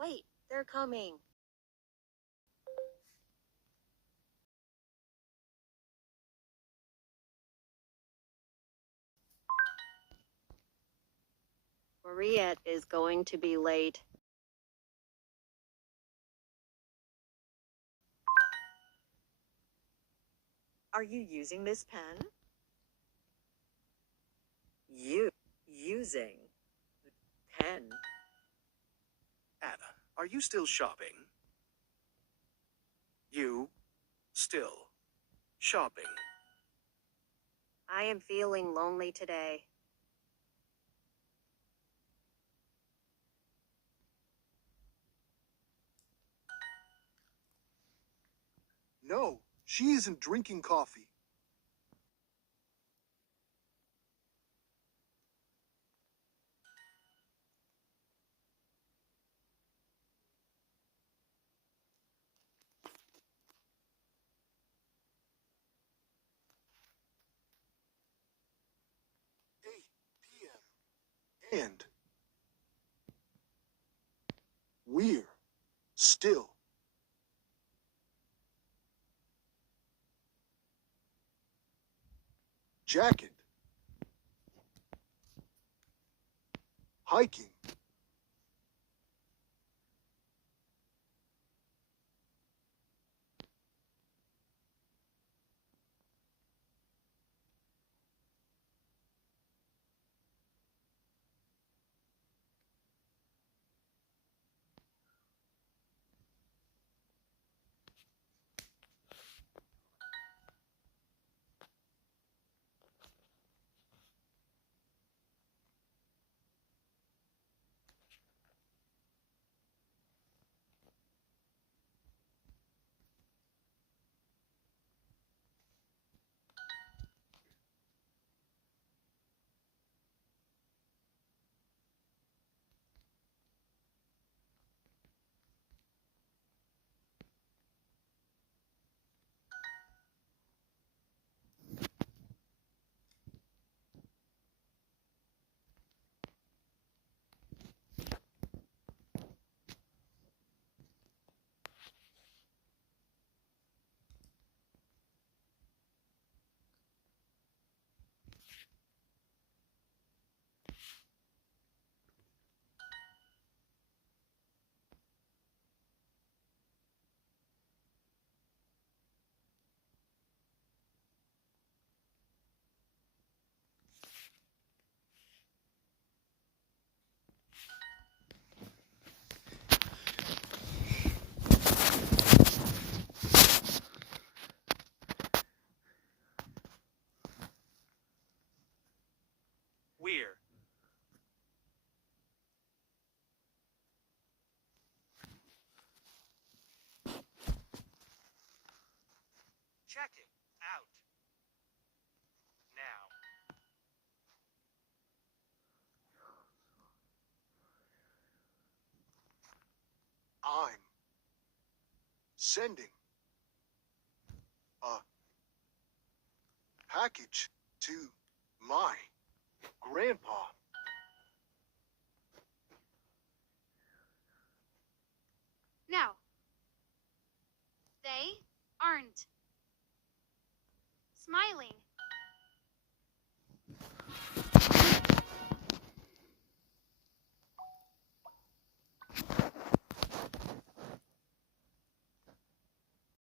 Wait, they're coming. Mariette is going to be late. Are you using this pen? Using pen. Anna, are you still shopping? You still shopping? I am feeling lonely today. No, she isn't drinking coffee. And we're still jacket hiking. We're checking out now. I'm sending a package to my grandpa. No. They aren't smiling.